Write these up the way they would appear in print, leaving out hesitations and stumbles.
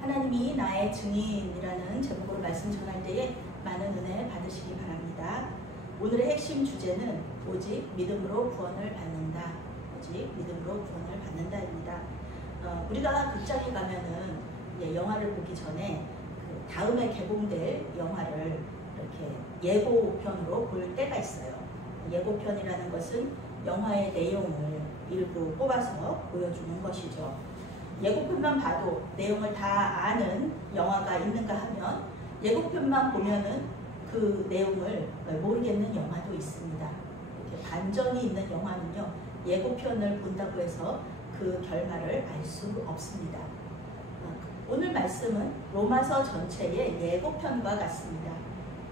하나님이 나의 증인이라는 제목으로 말씀 전할 때에 많은 은혜 받으시기 바랍니다. 오늘의 핵심 주제는 오직 믿음으로 구원을 받는다. 오직 믿음으로 구원을 받는다입니다. 우리가 극장에 가면은 영화를 보기 전에 그 다음에 개봉될 영화를 이렇게 예고편으로 볼 때가 있어요. 예고편이라는 것은 영화의 내용을 일부 뽑아서 보여주는 것이죠. 예고편만 봐도 내용을 다 아는 영화가 있는가 하면 예고편만 보면은 그 내용을 모르겠는 영화도 있습니다. 이렇게 반전이 있는 영화는요, 예고편을 본다고 해서 그 결말을 알 수 없습니다. 오늘 말씀은 로마서 전체의 예고편과 같습니다.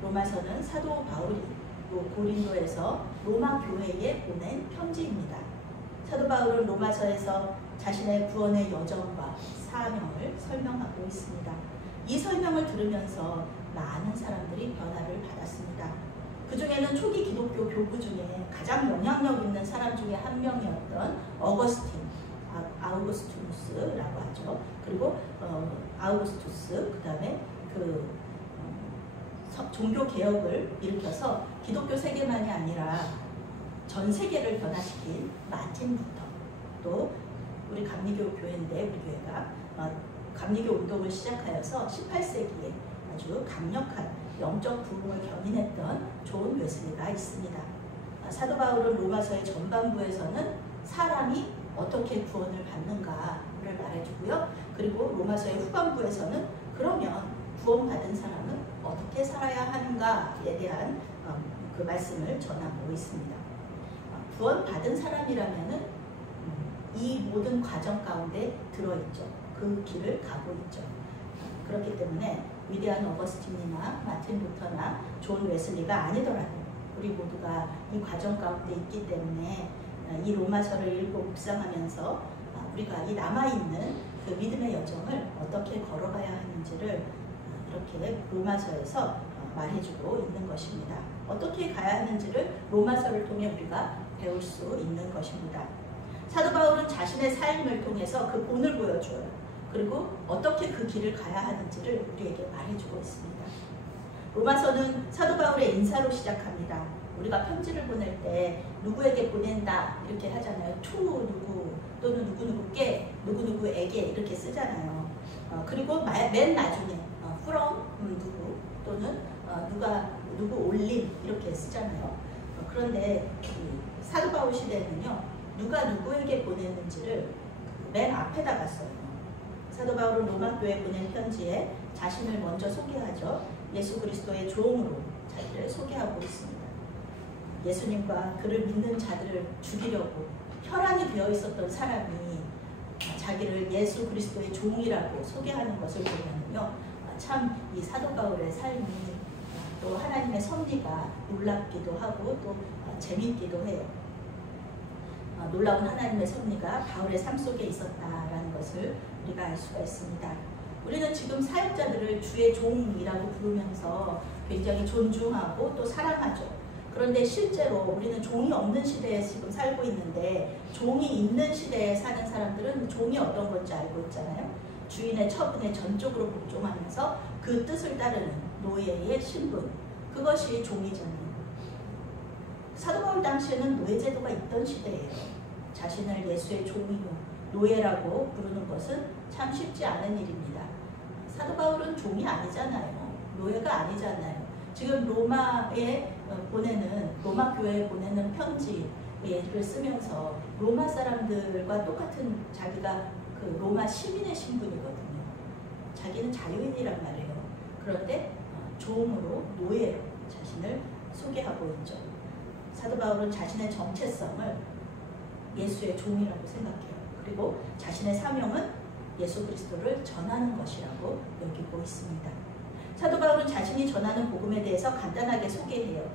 로마서는 사도 바울이 고린도에서 로마 교회에 보낸 편지입니다. 사도 바울은 로마서에서 자신의 구원의 여정과 사명을 설명하고 있습니다. 이 설명을 들으면서 많은 사람들이 변화를 받았습니다. 그 중에는 초기 기독교 교부 중에 가장 영향력 있는 사람 중에 한 명이었던 아우구스투스라고 하죠. 그리고 아우구스투스, 그 다음에 종교 개혁을 일으켜서 기독교 세계만이 아니라 전 세계를 변화시킨 마틴 루터, 또 우리 감리교 교회인데 우리 교회가 감리교 운동을 시작하여서 18세기에 아주 강력한 영적 부흥을 견인했던 존 웨슬리가 있습니다. 사도 바울은 로마서의 전반부에서는 사람이 어떻게 구원을 받는가를 말해주고요. 그리고 로마서의 후반부에서는 그러면 구원받은 사람은 어떻게 살아야 하는가에 대한 그 말씀을 전하고 있습니다. 구원받은 사람이라면은 이 모든 과정 가운데 들어있죠. 그 길을 가고 있죠. 그렇기 때문에 위대한 어거스틴이나 마틴 루터나 존 웨슬리가 아니더라도 우리 모두가 이 과정 가운데 있기 때문에 이 로마서를 읽고 묵상하면서 우리가 이 남아있는 그 믿음의 여정을 어떻게 걸어가야 하는지를 이렇게 로마서에서 말해주고 있는 것입니다. 어떻게 가야 하는지를 로마서를 통해 우리가 배울 수 있는 것입니다. 사도 바울은 자신의 삶을 통해서 그 본을 보여줘요. 그리고 어떻게 그 길을 가야 하는지를 우리에게 말해주고 있습니다. 로마서는 사도 바울의 인사로 시작합니다. 우리가 편지를 보낼 때 누구에게 보낸다 이렇게 하잖아요. to 누구 또는 누구누구께 누구누구에게 이렇게 쓰잖아요. 그리고 맨 나중에 from 누구 또는 누구 올림 이렇게 쓰잖아요. 그런데 사도 바울 시대는요, 누가 누구에게 보냈는지를 맨 앞에다가 써요. 사도 바울은 로마 교회에 보낸 편지에 자신을 먼저 소개하죠. 예수 그리스도의 종으로 자기를 소개하고 있습니다. 예수님과 그를 믿는 자들을 죽이려고 혈안이 되어 있었던 사람이 자기를 예수 그리스도의 종이라고 소개하는 것을 보면요, 참 이 사도 바울의 삶이 또 하나님의 섭리가 놀랍기도 하고 또 재밌기도 해요. 놀라운 하나님의 섭리가 바울의 삶 속에 있었다라는 것을 우리가 알 수가 있습니다. 우리는 지금 사역자들을 주의 종이라고 부르면서 굉장히 존중하고 또 사랑하죠. 그런데 실제로 우리는 종이 없는 시대에 지금 살고 있는데, 종이 있는 시대에 사는 사람들은 종이 어떤 건지 알고 있잖아요. 주인의 처분에 전적으로 복종하면서 그 뜻을 따르는 노예의 신분, 그것이 종이잖아요. 사도 바울 당시에는 노예제도가 있던 시대예요. 자신을 예수의 종이요, 노예라고 부르는 것은 참 쉽지 않은 일입니다. 사도 바울은 종이 아니잖아요. 노예가 아니잖아요. 지금 로마 교회에 보내는 편지를 쓰면서 로마 사람들과 똑같은 자기가 그 로마 시민의 신분이거든요. 자기는 자유인이란 말이에요. 그런데 종으로, 노예로 자신을 소개하고 있죠. 사도 바울은 자신의 정체성을 예수의 종이라고 생각해요. 그리고 자신의 사명은 예수 그리스도를 전하는 것이라고 여기고 있습니다. 사도 바울은 자신이 전하는 복음에 대해서 간단하게 소개해요.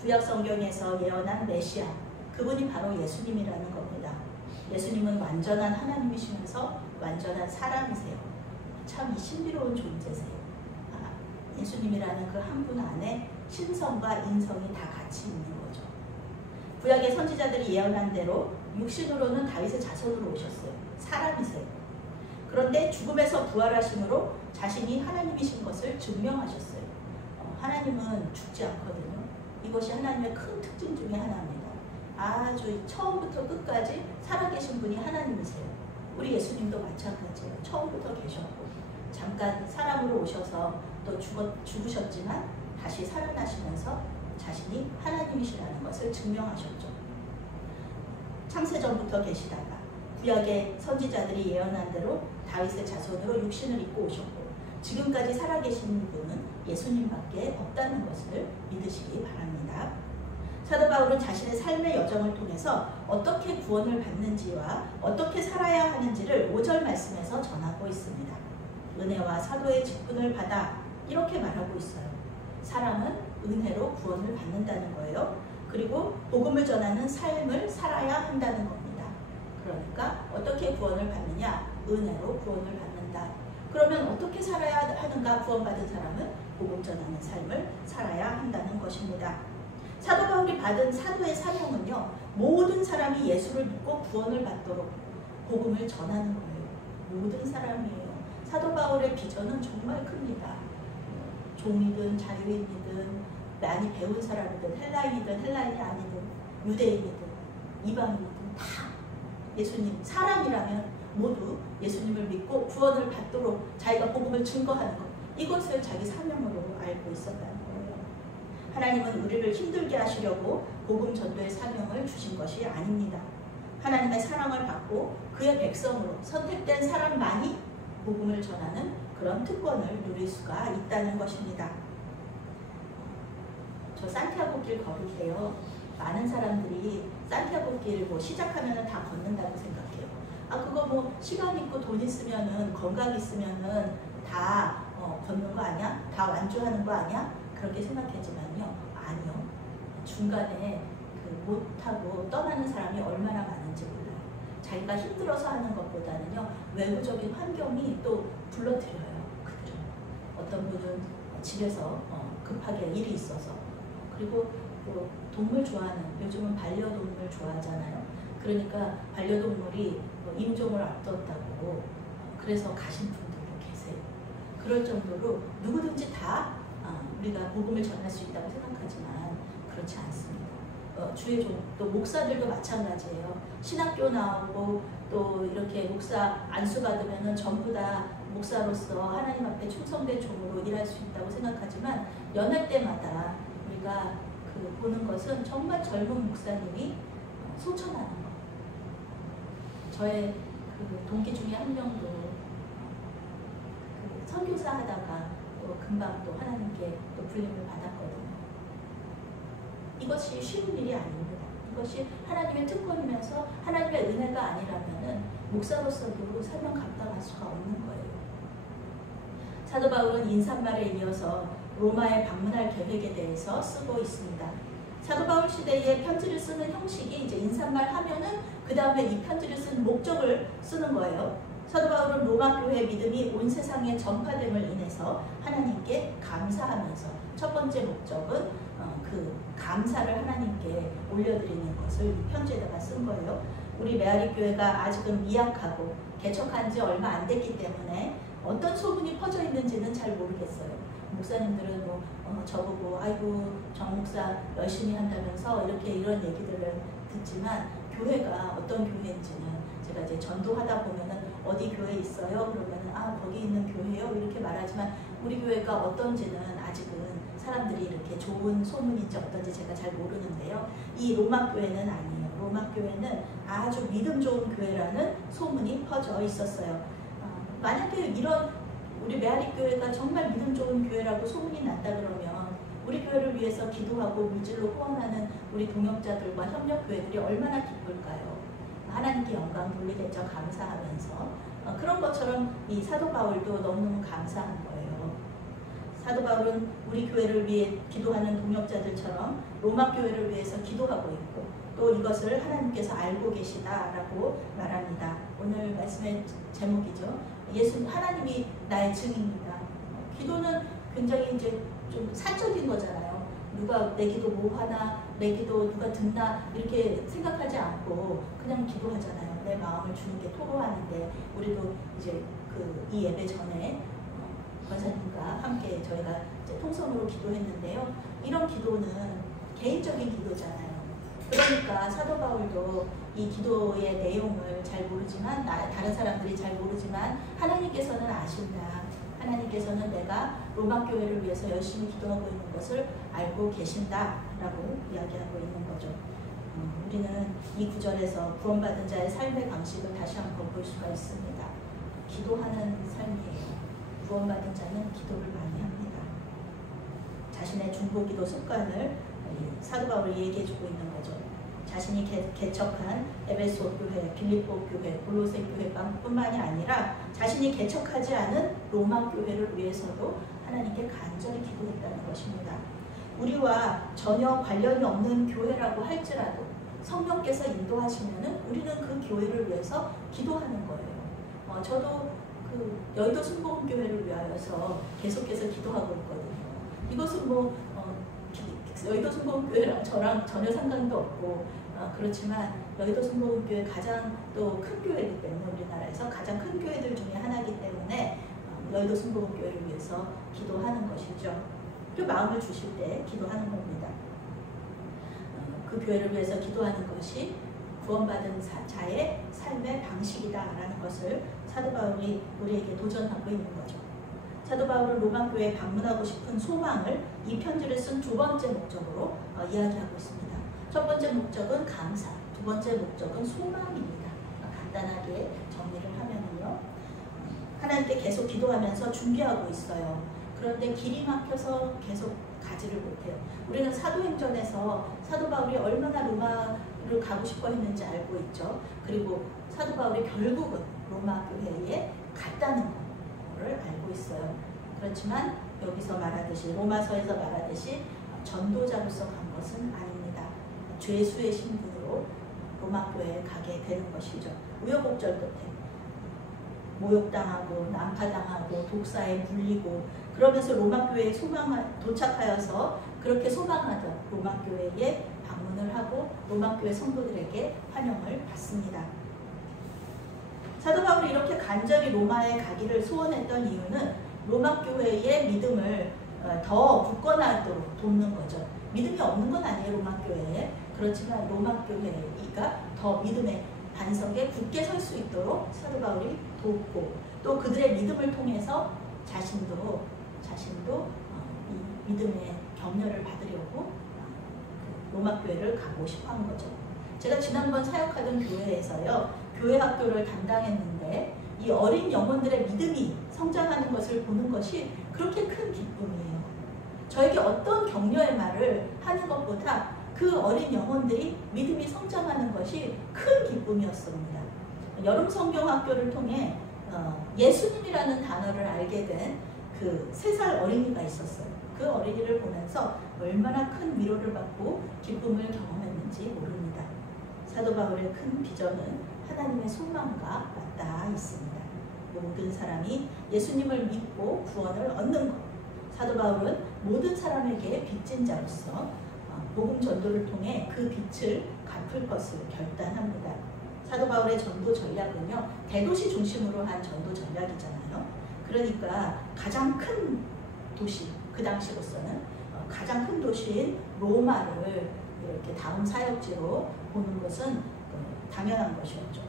구약 성경에서 예언한 메시아, 그분이 바로 예수님이라는 겁니다. 예수님은 완전한 하나님이시면서 완전한 사람이세요. 참 신비로운 존재세요. 예수님이라는 그 한 분 안에 신성과 인성이 다 같이 있는 거죠. 구약의 선지자들이 예언한 대로 육신으로는 다윗의 자손으로 오셨어요. 사람이세요. 그런데 죽음에서 부활하심으로 자신이 하나님이신 것을 증명하셨어요. 하나님은 죽지 않거든요. 이것이 하나님의 큰 특징 중에 하나입니다. 아주 처음부터 끝까지 살아계신 분이 하나님이세요. 우리 예수님도 마찬가지예요. 처음부터 계셨고 잠깐 사람으로 오셔서 또 죽으셨지만 다시 살아나시면서 자신이 하나님이시라는 것을 증명하셨죠. 창세전부터 계시다가 구약의 선지자들이 예언한 대로 다윗의 자손으로 육신을 입고 오셨고 지금까지 살아계신 분은 예수님밖에 없다는 것을 믿으시기 바랍니다. 사도 바울은 자신의 삶의 여정을 통해서 어떻게 구원을 받는지와 어떻게 살아야 하는지를 5절 말씀에서 전하고 있습니다. 은혜와 사도의 직분을 받아 이렇게 말하고 있어요. 사람은 은혜로 구원을 받는다는 거예요. 그리고 복음을 전하는 삶을 살아야 한다는 겁니다. 그러니까 어떻게 구원을 받느냐? 은혜로 구원을 받는다. 그러면 어떻게 살아야 하는가? 구원받은 사람은 복음 전하는 삶을 살아야 한다는 것입니다. 사도 바울이 받은 사도의 사명은요, 모든 사람이 예수를 믿고 구원을 받도록 복음을 전하는 거예요. 모든 사람이에요. 사도 바울의 비전은 정말 큽니다. 종이든 자유인이든 많이 배운 사람이든 헬라인이든 헬라인이 아니든 유대인이든 이방인이든 다 예수님 사람이라면 모두 예수님을 믿고 구원을 받도록 자기가 복음을 증거하는 것, 이것을 자기 사명으로 알고 있었다는 거예요. 하나님은 우리를 힘들게 하시려고 복음 전도의 사명을 주신 것이 아닙니다. 하나님의 사랑을 받고 그의 백성으로 선택된 사람만이 복음을 전하는 그런 특권을 누릴 수가 있다는 것입니다. 저 산티아고 길 걸을 때요, 많은 사람들이 산티아고 길 시작하면 다 걷는다고 생각해요. 그거 시간 있고 돈 있으면은 건강 있으면은 다 걷는 거 아니야? 다 완주하는 거 아니야? 그렇게 생각했지만요, 아니요. 중간에 못하고 떠나는 사람이 얼마나 많은지 몰라요. 자기가 힘들어서 하는 것보다는요, 외부적인 환경이 또 불러들여요. 그들은 어떤 분은 집에서 급하게 일이 있어서, 그리고 또 동물 좋아하는, 요즘은 반려동물 좋아하잖아요. 그러니까 반려동물이 임종을 앞뒀다고 그래서 가신 분들도 계세요. 그럴 정도로 누구든지 다 우리가 복음을 전할 수 있다고 생각하지만 그렇지 않습니다. 주의 종, 또 목사들도 마찬가지예요. 신학교 나오고 또 이렇게 목사 안수 받으면은 전부 다 목사로서 하나님 앞에 충성된 종으로 일할 수 있다고 생각하지만 연할 때마다 우리가 보는 것은 정말 젊은 목사님이 소천하는 것. 저의 동기 중에 한 명도 선교사 하다가 또 금방 또 하나님께 또 불림을 받았거든요. 이것이 쉬운 일이 아닙니다. 이것이 하나님의 특권이면서 하나님의 은혜가 아니라면은 목사로서도 사명 감당할 수가 없는 거예요. 사도 바울은 인사말에 이어서 로마에 방문할 계획에 대해서 쓰고 있습니다. 사도 바울 시대에 편지를 쓰는 형식이 이제 인사말 하면은 그 다음에 이 편지를 쓴 목적을 쓰는 거예요. 사도 바울은 로마 교회 믿음이 온 세상에 전파됨을 인해서 하나님께 감사하면서 첫 번째 목적은 그 감사를 하나님께 올려드리는 것을 이 편지에다가 쓴 거예요. 우리 메아리 교회가 아직은 미약하고 개척한 지 얼마 안 됐기 때문에 어떤 소문이 퍼져 있는지는 잘 모르겠어요. 목사님들은 저보고 아이고 정 목사 열심히 한다면서 이렇게 이런 얘기들을 듣지만 교회가 어떤 교회인지는 제가 이제 전도하다 보면은 어디 교회 있어요? 그러면은 거기 있는 교회요? 이렇게 말하지만 우리 교회가 어떤지는 아직은 사람들이 이렇게 좋은 소문인지 어떤지 제가 잘 모르는데요. 이 로마 교회는 아니에요. 로마 교회는 아주 믿음 좋은 교회라는 소문이 퍼져 있었어요. 만약에 이런 우리 메아리 교회가 정말 믿음 좋은 교회라고 소문이 났다 그러면 우리 교회를 위해서 기도하고 물질로 후원하는 우리 동역자들과 협력교회들이 얼마나 기쁠까요? 하나님께 영광 돌리겠죠. 감사하면서 그런 것처럼 이 사도 바울도 너무너무 감사한 거예요. 사도 바울은 우리 교회를 위해 기도하는 동역자들처럼 로마 교회를 위해서 기도하고 있고 또 이것을 하나님께서 알고 계시다라고 말합니다. 오늘 말씀의 제목이죠. 하나님이 나의 증인이다. 기도는 굉장히 이제 좀 사적인 거잖아요. 누가 내 기도 뭐 하나, 내 기도 누가 듣나 이렇게 생각하지 않고 그냥 기도하잖아요. 내 마음을 주님께 토로하는데 우리도 이제 이 예배 전에 권사님과 함께 저희가 이제 통성으로 기도했는데요. 이런 기도는 개인적인 기도잖아요. 그러니까 사도 바울도 이 기도의 내용을 잘 모르지만, 다른 사람들이 잘 모르지만 하나님께서는 아신다. 하나님께서는 내가 로마 교회를 위해서 열심히 기도하고 있는 것을 알고 계신다라고 이야기하고 있는 거죠. 우리는 이 구절에서 구원받은 자의 삶의 방식을 다시 한번 볼 수가 있습니다. 기도하는 삶이에요. 구원받은 자는 기도를 많이 합니다. 자신의 중보기도 습관을 사도 바울이 얘기해주고 있는 거죠. 자신이 개척한 에베소 교회, 빌립보 교회, 골로새 교회뿐만이 아니라 자신이 개척하지 않은 로마 교회를 위해서도 하나님께 간절히 기도했다는 것입니다. 우리와 전혀 관련이 없는 교회라고 할지라도 성령께서 인도하시면은 우리는 그 교회를 위해서 기도하는 거예요. 저도 그 여의도 순복음교회를 위하여서 계속해서 기도하고 있거든요. 이것은 여의도 순복음교회랑 저랑 전혀 상관도 없고 그렇지만 여의도 순복음교회 가장 또 큰 교회이기 때문에 우리나라에서 가장 큰 교회들 중에 하나이기 때문에 여의도 순복음교회를 위해서 기도하는 것이죠. 그 마음을 주실 때 기도하는 겁니다. 그 교회를 위해서 기도하는 것이 구원받은 자의 삶의 방식이다라는 것을 사도 바울이 우리에게 도전하고 있는 거죠. 사도 바울은 로마 교회에 방문하고 싶은 소망을 이 편지를 쓴 두 번째 목적으로 이야기하고 있습니다. 첫 번째 목적은 감사, 두 번째 목적은 소망입니다. 간단하게 정리를 하면요, 하나님께 계속 기도하면서 준비하고 있어요. 그런데 길이 막혀서 계속 가지를 못해요. 우리는 사도행전에서 사도 바울이 얼마나 로마를 가고 싶어 했는지 알고 있죠. 그리고 사도 바울이 결국은 로마 교회에 갔다는 것을 알고 있어요. 그렇지만 여기서 말하듯이, 로마서에서 말하듯이 전도자로서 간 것은 아닙니다. 죄수의 신분으로 로마 교회에 가게 되는 것이죠. 우여곡절 끝에 모욕당하고 난파당하고 독사에 물리고 그러면서 로마 교회에 도착하여서 그렇게 소망하던 로마 교회에 방문을 하고 로마 교회 성도들에게 환영을 받습니다. 사도 바울이 이렇게 간절히 로마에 가기를 소원했던 이유는 로마 교회의 믿음을 더 굳건하도록 돕는 거죠. 믿음이 없는 건 아니에요, 로마 교회에. 그렇지만 로마 교회가 더 믿음의 반석에 굳게 설 수 있도록 사도 바울이 돕고, 또 그들의 믿음을 통해서 자신도 이 믿음의 격려를 받으려고 로마 교회를 가고 싶어 한 거죠. 제가 지난번 사역하던 교회에서요, 교회 학교를 담당했는데 이 어린 영혼들의 믿음이 성장하는 것을 보는 것이 그렇게 큰 기쁨이에요. 저에게 어떤 격려의 말을 하는 것보다 그 어린 영혼들이 믿음이 성장하는 것이 큰 기쁨이었습니다. 여름 성경학교를 통해 예수님이라는 단어를 알게 된 그 3살 어린이가 있었어요. 그 어린이를 보면서 얼마나 큰 위로를 받고 기쁨을 경험했는지 모릅니다. 사도 바울의 큰 비전은 하나님의 소망과 맞닿아 있습니다. 모든 사람이 예수님을 믿고 구원을 얻는 것. 사도 바울은 모든 사람에게 빚진 자로서 복음 전도를 통해 그 빚을 갚을 것을 결단합니다. 사도 바울의 전도 전략은요, 대도시 중심으로 한 전도 전략이잖아요. 그러니까 가장 큰 도시, 그 당시로서는 가장 큰 도시인 로마를 이렇게 다음 사역지로 보는 것은 당연한 것이었죠.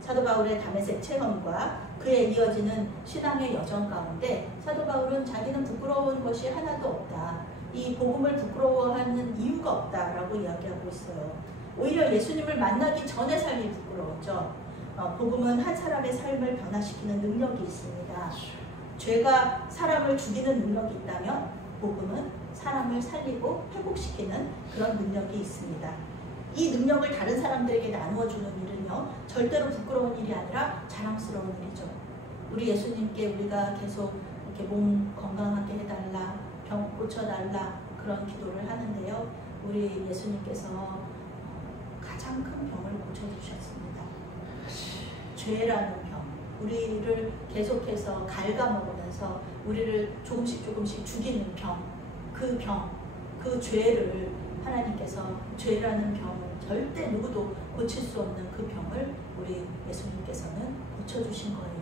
사도 바울의 다메섹 체험과 그에 이어지는 신앙의 여정 가운데 사도 바울은 자기는 부끄러운 것이 하나도 없다. 이 복음을 부끄러워하는 이유가 없다라고 이야기하고 있어요. 오히려 예수님을 만나기 전의 삶이 부끄러웠죠. 복음은 한 사람의 삶을 변화시키는 능력이 있습니다. 죄가 사람을 죽이는 능력이 있다면 복음은 사람을 살리고 회복시키는 그런 능력이 있습니다. 이 능력을 다른 사람들에게 나누어주는 일은요, 절대로 부끄러운 일이 아니라 자랑스러운 일이죠. 우리 예수님께 우리가 계속 이렇게 몸 건강하게 해달라, 병 고쳐달라 그런 기도를 하는데요, 우리 예수님께서 가장 큰 병을 고쳐주셨습니다. 죄라는 병, 우리를 계속해서 갉아먹으면서 우리를 조금씩 죽이는 병, 그 죄를 하나님께서, 죄라는 병을 절대 누구도 고칠 수 없는 그 병을 우리 예수님께서는 고쳐주신 거예요.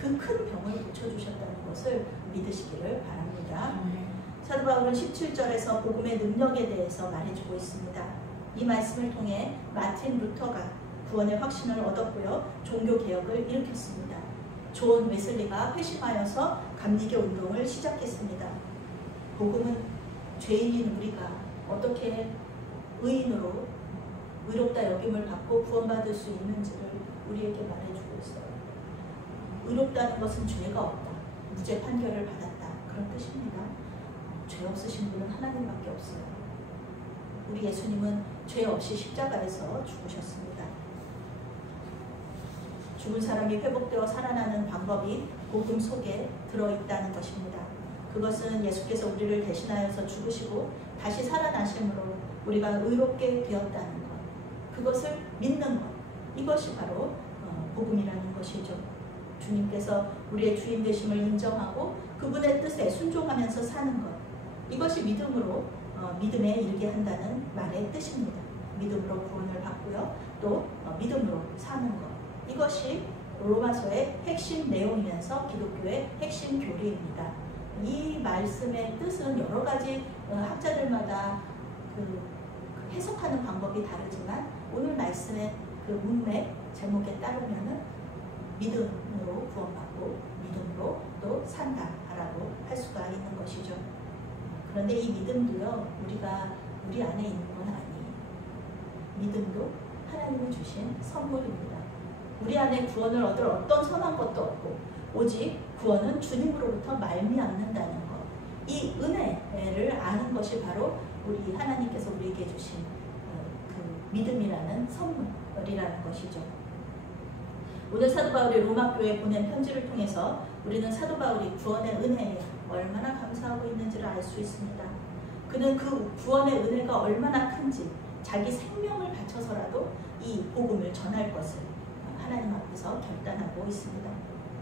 그 큰 병을 고쳐주셨다는 것을 믿으시기를 바랍니다. 사도 바울은 17절에서 복음의 능력에 대해서 말해주고 있습니다. 이 말씀을 통해 마틴 루터가 구원의 확신을 얻었고요. 종교개혁을 일으켰습니다. 존 웨슬리가 회심하여서 감리교 운동을 시작했습니다. 복음은 죄인인 우리가 어떻게 의인으로 의롭다 여김을 받고 구원받을 수 있는지를 우리에게 말해주고 있어요. 의롭다는 것은 죄가 없다. 무죄 판결을 받았다. 그런 뜻입니다. 죄 없으신 분은 하나님밖에 없어요. 우리 예수님은 죄 없이 십자가에서 죽으셨습니다. 죽은 사람이 회복되어 살아나는 방법이 복음 속에 들어있다는 것입니다. 그것은 예수께서 우리를 대신하여서 죽으시고 다시 살아나심으로 우리가 의롭게 되었다는 것, 그것을 믿는 것, 이것이 바로 복음이라는 것이죠. 주님께서 우리의 주인 되심을 인정하고 그분의 뜻에 순종하면서 사는 것, 이것이 믿음으로 믿음에 이르게 한다는 말의 뜻입니다. 믿음으로 구원을 받고요. 또 믿음으로 사는 것, 이것이 로마서의 핵심 내용이면서 기독교의 핵심 교리입니다. 이 말씀의 뜻은 여러 가지 학자들마다 해석하는 방법이 다르지만 오늘 말씀의 그 문맥 제목에 따르면은 믿음으로 구원받고 믿음으로 또 산다라고 할 수가 있는 것이죠. 그런데 이 믿음도요, 우리가 우리 안에 있는 건 아니에요. 믿음도 하나님이 주신 선물입니다. 우리 안에 구원을 얻을 어떤 선한 것도 없고 오직 구원은 주님으로부터 말미암는다는 것, 이 은혜를 아는 것이 바로 우리 하나님께서 우리에게 주신 그 믿음이라는 선물이라는 것이죠. 오늘 사도 바울이 로마 교회에 보낸 편지를 통해서 우리는 사도 바울이 구원의 은혜에 얼마나 감사하고 있는지를 알 수 있습니다. 그는 그 구원의 은혜가 얼마나 큰지 자기 생명을 바쳐서라도 이 복음을 전할 것을 하나님 앞에서 결단하고 있습니다.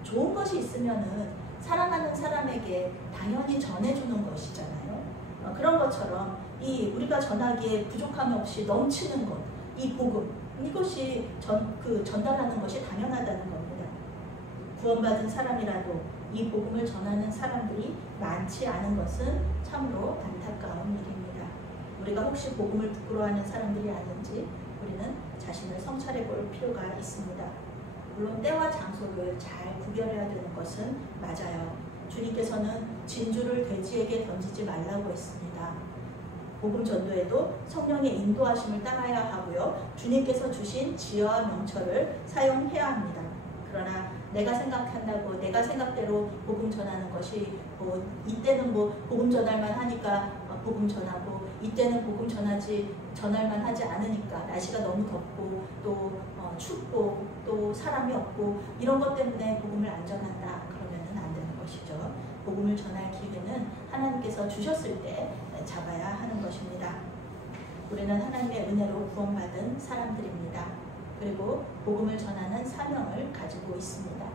좋은 것이 있으면은 사랑하는 사람에게 당연히 전해주는 것이잖아요. 그런 것처럼 이 우리가 전하기에 부족함이 없이 넘치는 것, 이 복음, 이것이 전달하는 것이 당연하다는 겁니다. 구원받은 사람이라도 이 복음을 전하는 사람들이 많지 않은 것은 참으로 안타까운 일입니다. 우리가 혹시 복음을 부끄러워하는 사람들이 아닌지 우리는 자신을 성찰해 볼 필요가 있습니다. 물론 때와 장소를 잘 구별해야 되는 것은 맞아요. 주님께서는 진주를 돼지에게 던지지 말라고 했습니다. 복음 전도에도 성령의 인도하심을 따라야 하고요. 주님께서 주신 지혜와 명철을 사용해야 합니다. 그러나 내가 생각한다고 내가 생각대로 복음 전하는 것이 이때는 복음 전할만 하니까 복음 전하고 이때는 복음 전할만 하지 않으니까 날씨가 너무 덥고 또 춥고 또 사람이 없고 이런 것 때문에 복음을 안 전한다 그러면은 안 되는 것이죠. 복음을 전할 기회는 하나님께서 주셨을 때 잡아야 하는 것입니다. 우리는 하나님의 은혜로 구원받은 사람들입니다. 그리고 복음을 전하는 사명을 가지고 있습니다.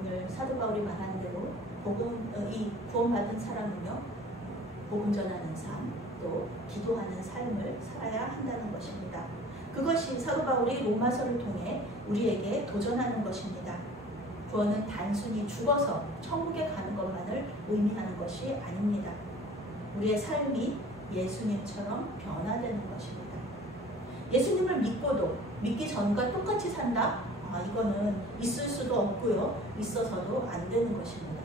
오늘 사도 바울이 말한 대로 이 구원받은 사람은요, 복음 전하는 삶, 또 기도하는 삶을 살아야 한다는 것입니다. 그것이 사도 바울이 로마서를 통해 우리에게 도전하는 것입니다. 구원은 단순히 죽어서 천국에 가는 것만을 의미하는 것이 아닙니다. 우리의 삶이 예수님처럼 변화되는 것입니다. 예수님을 믿고도 믿기 전과 똑같이 산다? 이거는 있을 수도 없고요. 있어서도 안 되는 것입니다.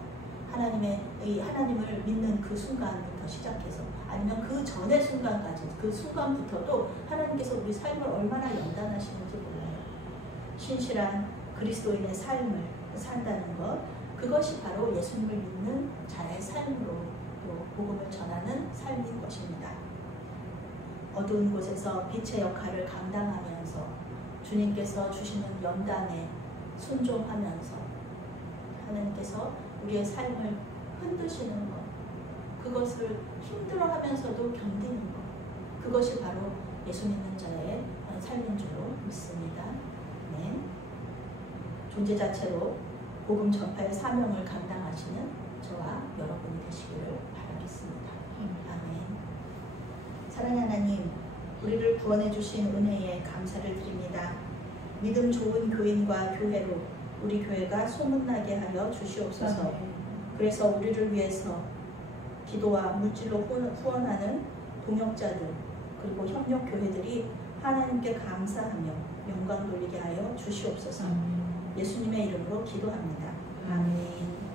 하나님을 믿는 그 순간부터 시작해서 아니면 그 전의 순간까지 그 순간부터도 하나님께서 우리 삶을 얼마나 연단하시는지 몰라요. 신실한 그리스도인의 삶을 산다는 것, 그것이 바로 예수님을 믿는 자의 삶으로 또 복음을 전하는 삶인 것입니다. 어두운 곳에서 빛의 역할을 감당하면서 주님께서 주시는 연단에 순종하면서 하나님께서 우리의 삶을 흔드시는 것, 그것을 힘들어하면서도 견디는 것, 그것이 바로 예수 믿는 자의 삶인 줄로 믿습니다. 네. 존재 자체로 복음 전파의 사명을 감당하시는 저와 여러분이 되시기를 바라겠습니다. 아멘. 사랑하는 하나님, 우리를 구원해 주신 은혜에 감사를 드립니다. 믿음 좋은 교인과 교회로 우리 교회가 소문나게 하여 주시옵소서. 그래서 우리를 위해서 기도와 물질로 후원하는 동역자들 그리고 협력교회들이 하나님께 감사하며 영광 돌리게 하여 주시옵소서. 예수님의 이름으로 기도합니다. 아멘.